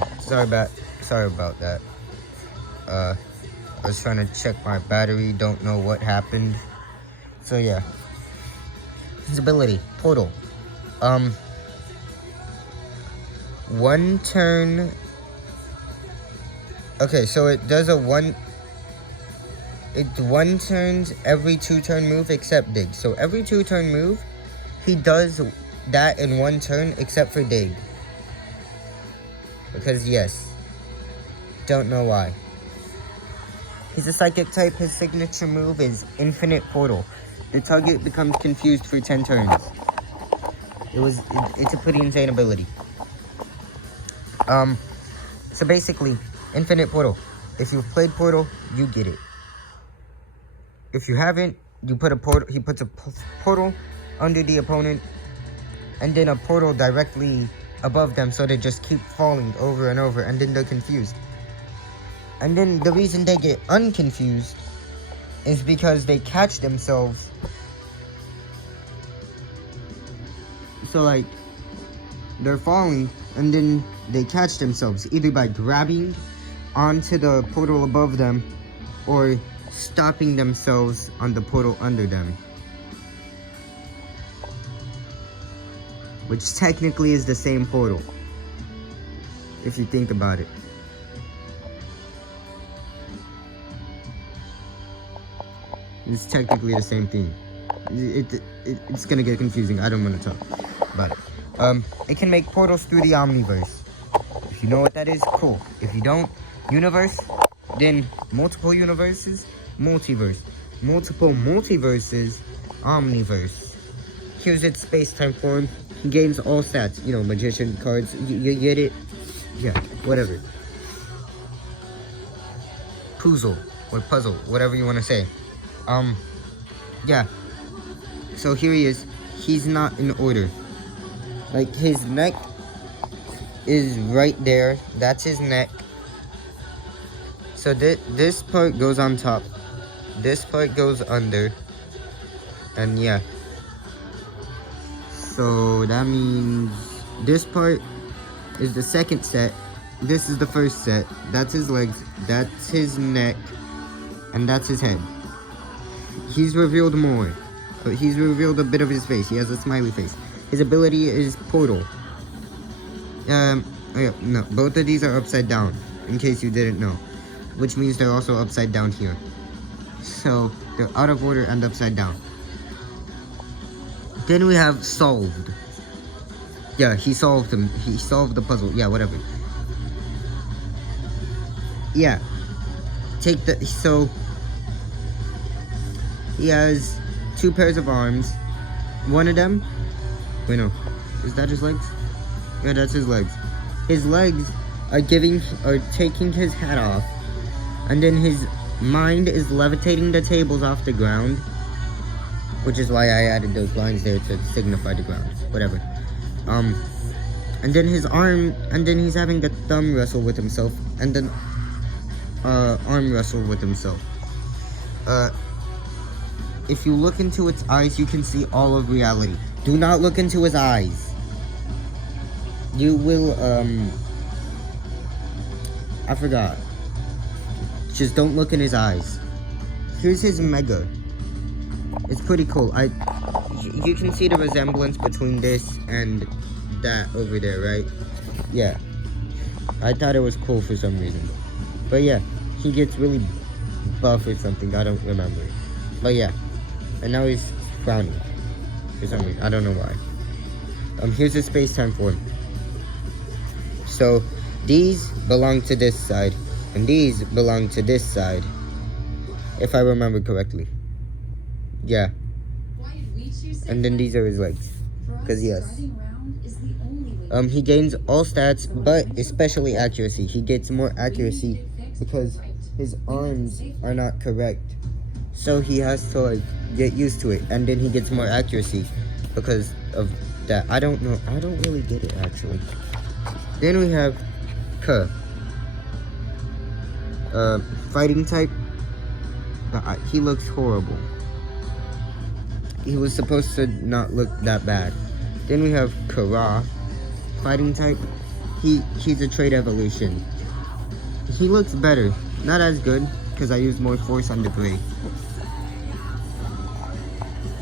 good. Sorry about that. I was trying to check my battery. Don't know what happened. So yeah. His ability, Portal. One turn. Okay, so it does a one. It's one turns every 2-turn move except dig. So every 2-turn move, he does that in 1 turn except for dig. Because yes. Don't know why. He's a psychic type. His signature move is Infinite Portal. The target becomes confused for 10 turns. It's a pretty insane ability. So basically, Infinite Portal. If you've played Portal, you get it. If you haven't, you put a portal. He puts a portal under the opponent, and then a portal directly above them, so they just keep falling over and over, and then they're confused. And then the reason they get unconfused is because they catch themselves. So like, they're falling, and then they catch themselves either by grabbing onto the portal above them or stopping themselves on the portal under them, which technically is the same portal if you think about it. It's technically the same thing. It's gonna get confusing. I don't want to talk about it. It can make portals through the Omniverse. If you know what that is, cool. If you don't, universe, then multiple universes, multiverse, multiple multiverses, Omniverse. Here's its space-time form. He gains all stats. You know, magician cards. You get it? Yeah, whatever. Puzzle or puzzle, whatever you want to say. Yeah. So here he is. He's not in order. Like, his neck is right there. That's his neck. So this part goes on top. This part goes under. And yeah. So that means this part is the second set. This is the first set. That's his legs. That's his neck. And that's his head. He's revealed more. But he's revealed a bit of his face. He has a smiley face. His ability is Portal. Oh yeah, no, both of these are upside down, in case you didn't know. Which means they're also upside down here. So, they're out of order and upside down. Then we have Solved. Yeah, he solved them. He solved the puzzle. Yeah, whatever. Yeah. So, he has 2 pairs of arms. One of them, wait, no, is that his legs? Yeah, that's his legs. His legs are taking his hat off, and then his mind is levitating the tables off the ground, which is why I added those lines there to signify the ground. Whatever. And then his arm, and then he's having the thumb wrestle with himself, and then arm wrestle with himself. If you look into its eyes, you can see all of reality. Do not look into his eyes. You will, I forgot. Just don't look in his eyes. Here's his Mega. It's pretty cool. You can see the resemblance between this and that over there, right? Yeah. I thought it was cool for some reason. But yeah, he gets really buff or something. I don't remember. But yeah. And now he's frowning for some reason. I don't know why. Here's his space-time form. So, these belong to this side, and these belong to this side, if I remember correctly. Yeah. And then these are his legs. Because yes. He gains all stats, but especially accuracy. He gets more accuracy because his arms are not correct. So he has to like get used to it, and then he gets more accuracy because of that. I don't know. I don't really get it actually. Then we have K. Fighting type. He looks horrible. He was supposed to not look that bad. Then we have Kara. Fighting type. He's a trait evolution. He looks better. Not as good, because I used more force on the gray.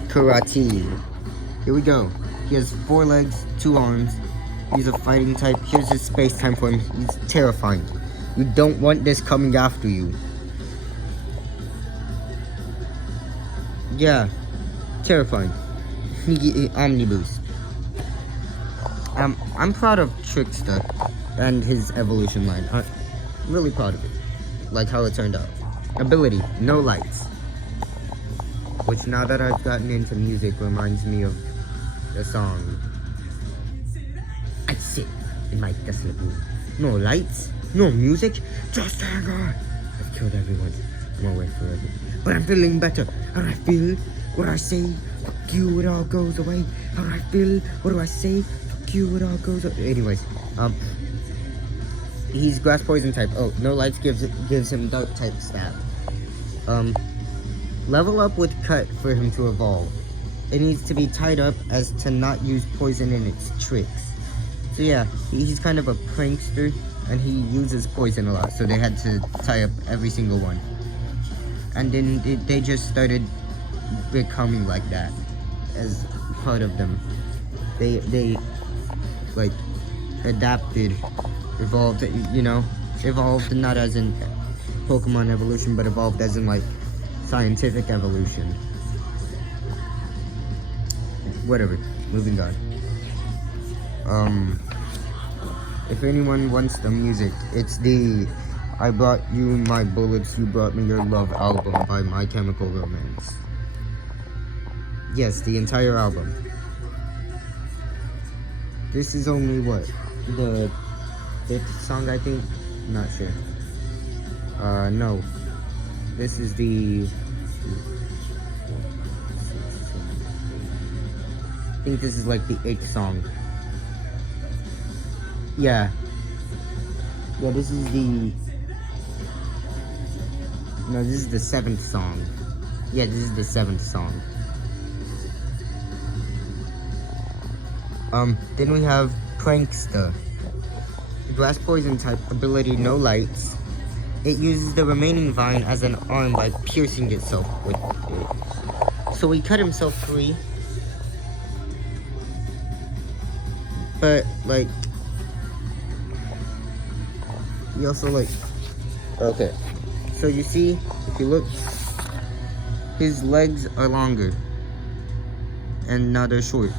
Karate. Here we go. He has 4 legs, 2 arms. He's a fighting type. Here's his space-time form. He's terrifying. You don't want this coming after you. Yeah, terrifying. Omni boost. I'm proud of Trickster and his evolution line. I'm really proud of it. Like how it turned out. Ability, no lights. Which now that I've gotten into music reminds me of the song. I sit in my desolate room. No lights, no music, just anger. I've killed everyone. I'm away forever. But I'm feeling better. How do I feel? What do I say? Fuck you, it all goes away. How do I feel? What do I say? Fuck you, it all goes away. Anyways, he's grass poison type. Oh, no lights gives him dark type stab. Level up with cut for him to evolve. It needs to be tied up as to not use poison in its tricks. So yeah, he's kind of a prankster, and he uses poison a lot, so they had to tie up every single one. And then they just started becoming like that as part of them. They like adapted, evolved, you know, evolved not as in Pokemon evolution, but evolved as in like scientific evolution. Whatever, moving on. If anyone wants the music, it's the I Brought You My Bullets, You Brought Me Your Love album by My Chemical Romance. Yes, the entire album. This is only what? The 5th song, I think? Not sure. No. This is the... I think this is like the 8th song. Yeah. Yeah, this is the... No, this is the 7th song. Yeah, this is the 7th song. Then we have Prankster. Grass poison type, ability no lights. It uses the remaining vine as an arm by piercing itself with it. So he cut himself free. But, like... He also, like... Okay. So you see, if you look, his legs are longer. And now they're short.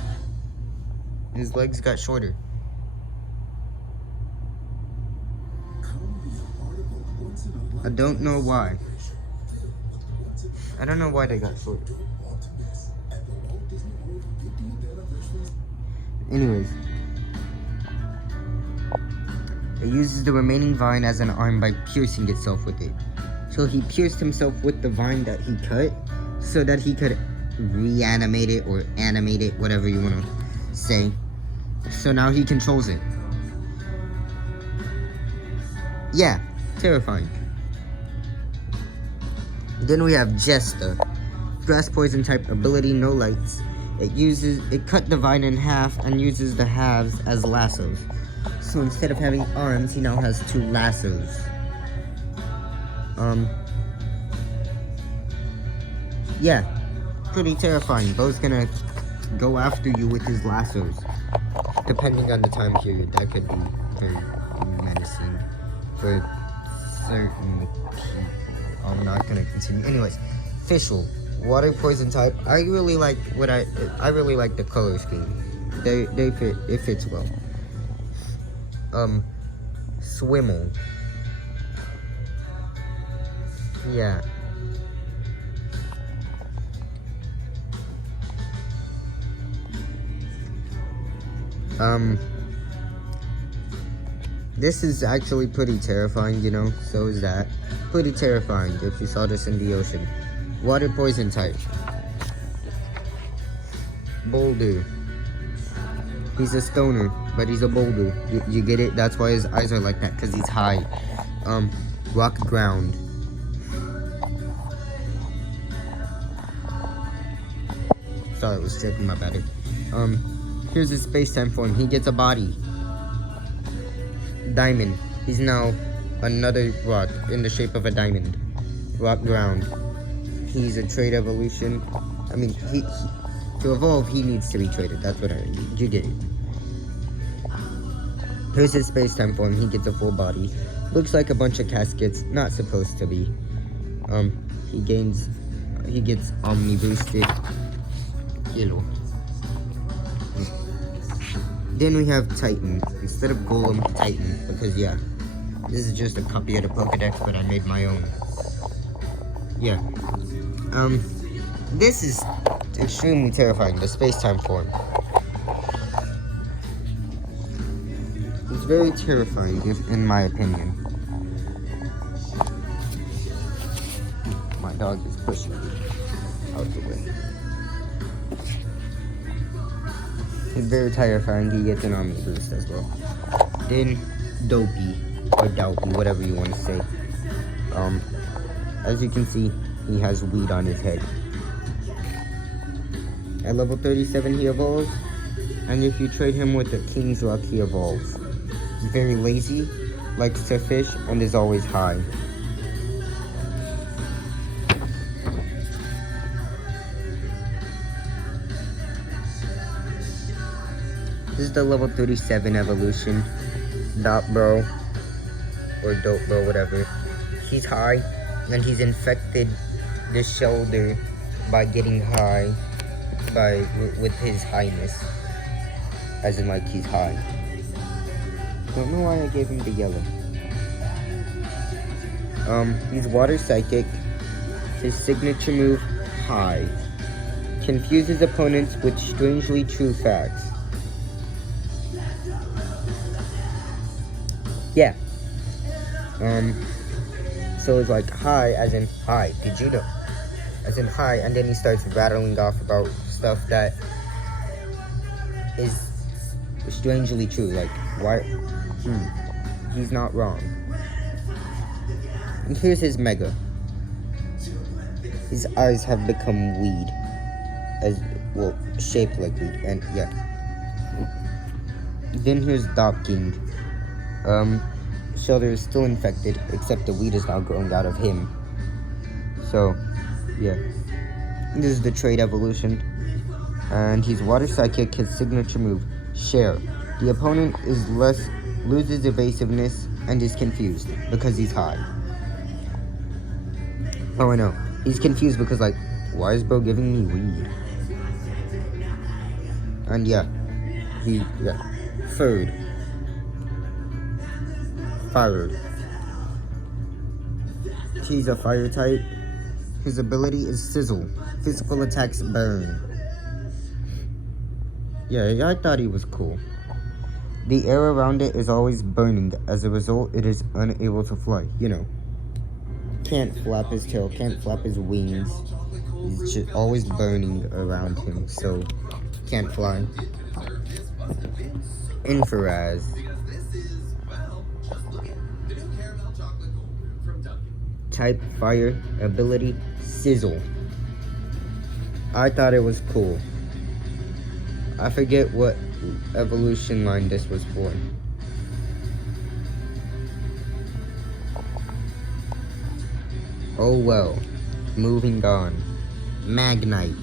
His legs got shorter. I don't know why. I don't know why they got shorter. Anyways. It uses the remaining vine as an arm by piercing itself with it. So he pierced himself with the vine that he cut so that he could reanimate it or animate it, whatever you want to say. So now he controls it. Yeah, terrifying. Then we have Jester. Grass poison type, ability no lights. It cut the vine in half and uses the halves as lassos. So instead of having arms, he now has 2 lassos. Yeah, pretty terrifying. Bo's gonna go after you with his lassos. Depending on the time period, that could be very menacing for certain people. I'm not gonna continue. Anyways, Fischl, water poison type. I really like the color scheme. It fits well. Swimmel. Yeah. This is actually pretty terrifying, you know, so is that. Pretty terrifying if you saw this in the ocean. Water poison type. Boulder. He's a stoner, but he's a boulder. You get it? That's why his eyes are like that, because he's high. Rock ground. Sorry, I was checking my battery. Here's his space-time form. He gets a body. diamond. He's now another rock in the shape of a diamond. Rock ground. He's a trade evolution. I mean, he to evolve, he needs to be traded. That's what you get it. Here's his space-time form. He gets a full body. Looks like a bunch of caskets. Not supposed to be. He gets Omni boosted. Yellow. Then we have Titan. Instead of Golem, Titan. Because yeah, this is just a copy of the Pokedex, but I made my own. Yeah. This is extremely terrifying, the space-time form. It's very terrifying, in my opinion. My dog is pushing me out the way. It's very terrifying. He gets an army boost as well. Then Dopey, or Dopey, whatever you want to say. As you can see, he has weed on his head. At level 37 he evolves, and if you trade him with the King's Rock he evolves. He's very lazy, likes to fish, and is always high. This is the level 37 evolution. Dot Bro, or Dope Bro, whatever. He's high, and he's infected the shoulder by getting high, with his highness. As in, like, he's high. Don't know why I gave him the yellow. He's water psychic. His signature move, high. Confuses opponents with strangely true facts. Yeah. So it's like hi, as in hi, did you know? As in hi, and then he starts rattling off about stuff that is strangely true. Like, why? He's not wrong. And here's his mega. His eyes have become weed. Well, shaped like weed, and yeah. Then here's King. Shelter is still infected, except the weed is now growing out of him. So, yeah. This is the trade evolution. And he's water psychic. His signature move, share. The opponent loses evasiveness and is confused because he's high. Oh, I know. He's confused because, like, why is bro giving me weed? And yeah. Third. Fired. He's a fire type. His ability is Sizzle. Physical attacks burn. Yeah, I thought he was cool. The air around it is always burning. As a result, it is unable to fly. You know. Can't flap his tail, can't flap his wings. He's just always burning around him, so can't fly. Infaraz. Type fire, ability Sizzle. I thought it was cool. I forget what evolution line this was for. Oh well. Moving on. Magnite.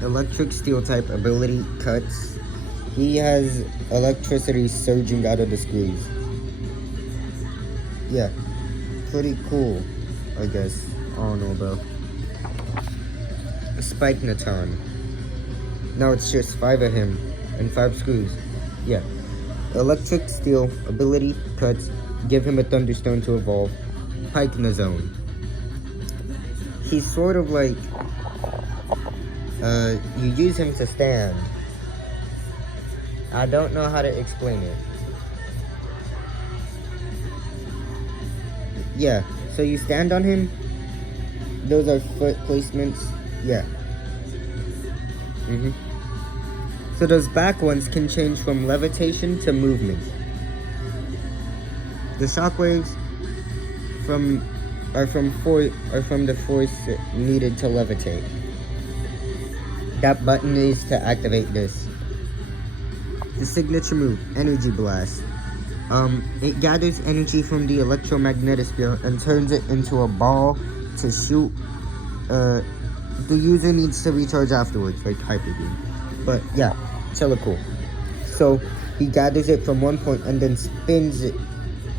Electric steel type ability cuts. He has electricity surging out of the screws. Yeah. Pretty cool, I guess. I don't know, bro. Spike Naton. Now it's just 5 of him and 5 screws. Yeah. Electric steel ability cuts. Give him a thunderstone to evolve. Pike Zone. He's sort of like you use him to stand. I don't know how to explain it. Yeah, so you stand on him. Those are foot placements. Yeah. So those back ones can change from levitation to movement. The shockwaves are from the force needed to levitate. That button is to activate this. The signature move, Energy Blast. It gathers energy from the electromagnetosphere and turns it into a ball to shoot. The user needs to recharge afterwards, like Hyper Beam. But yeah, it's hella cool. So he gathers it from one point and then spins it,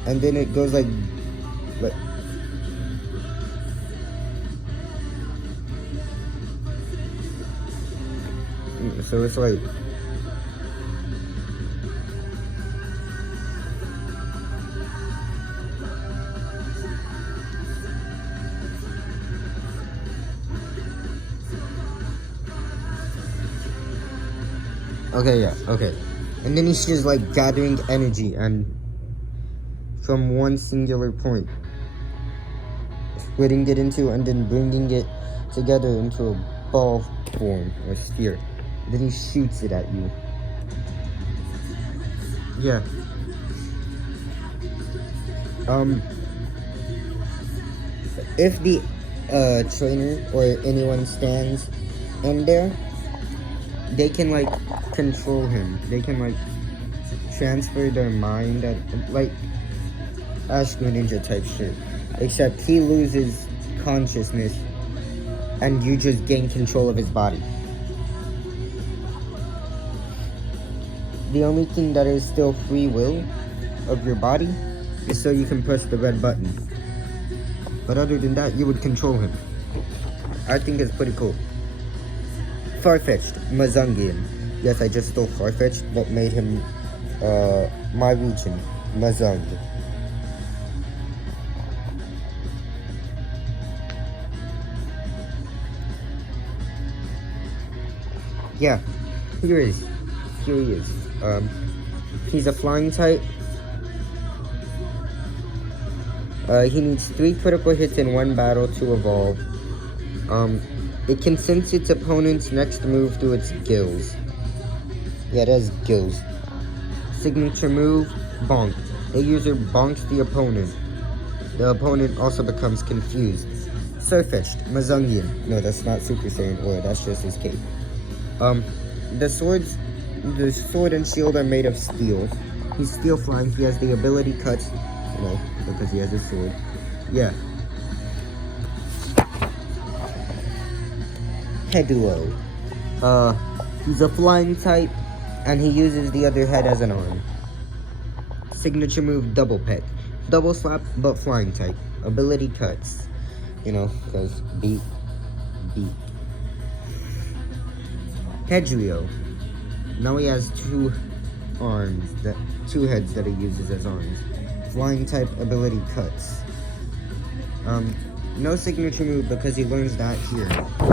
and then it goes like so it's like okay, yeah, okay. And then he's just like gathering energy and from one singular point, splitting it into and then bringing it together into a ball form or sphere. Then he shoots it at you. Yeah. If the trainer or anyone stands in there, they can like control him. They can like transfer their mind at like Astro Ninja type shit. Except he loses consciousness and you just gain control of his body. The only thing that is still free will of your body is so you can press the red button. But other than that, you would control him. I think it's pretty cool. Farfetch'd, Mazungian. Yes, I just stole Farfetch'd, but made him my region, Mazung. Yeah, here he is. He's a flying type. He needs 3 critical hits in 1 battle to evolve. It can sense its opponent's next move through its gills. Yeah, it has gills. Signature move, bonk. The user bonks the opponent. The opponent also becomes confused. Surfetched, Mazungian. No, that's not Super Saiyan or that's just his cape. The sword and shield are made of steel. He's steel flying. He has the ability cuts, you know, because he has his sword. Yeah. Heduo. He's a flying type, and he uses the other head as an arm. Signature move, double peck. Double slap, but flying type. Ability cuts. You know, because beat. Hedrio. Now he has 2 arms, 2 heads that he uses as arms. Flying type ability cuts. No signature move because he learns that here.